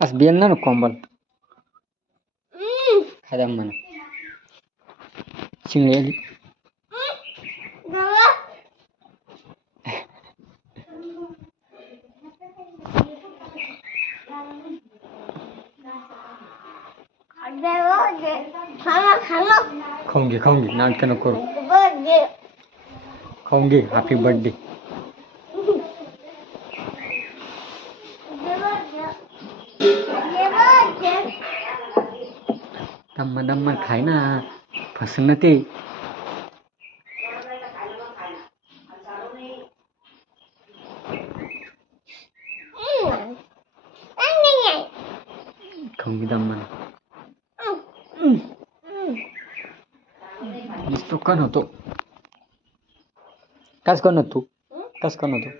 असं बेल ना कोंबल खाद्या म्हणा शिंगडी आली खाऊंगी नाटक नको करू खाऊंगी हॅपी बर्थडे दम्मा दम्मा खाय ना फसन ते खाऊंगी दम्मा तो कन होतो कस कन तू कस कन होतो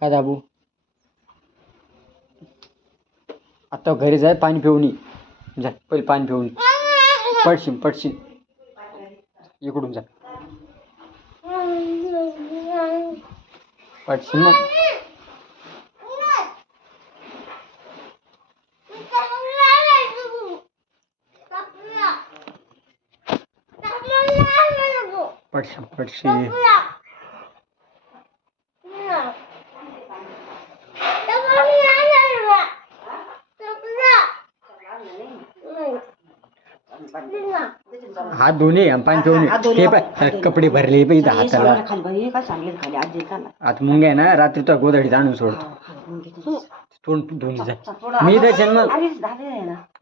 काय दाबू आता घरी जाय पाणी पिऊन ये जा पहिले पाणी पिऊन पडशील इकडून जा पडशील ना पडशील हात धुणे पाणी पिऊन ते पाय कपडे भरले पाहिजे हाताला आता मुंग्या ना रात्री तो गोधडीत आणून सोडतो तोंड धुवून जा मी द्यायचे मग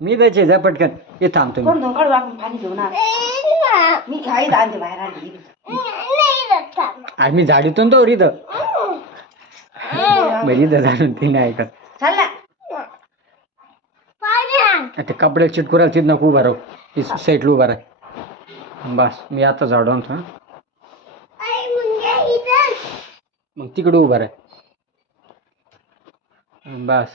मी द्यायचे जा पटकन ये थांबतो अरे मी झाडीतो तो इथं बरी इथं जाणून ती नाही ऐकत ते कपड्याला चिटकुराला तिथं नको उभा राहू साईडला उभा राह बस मी आता झाडू आणतो मग तिकडे उभा राह बस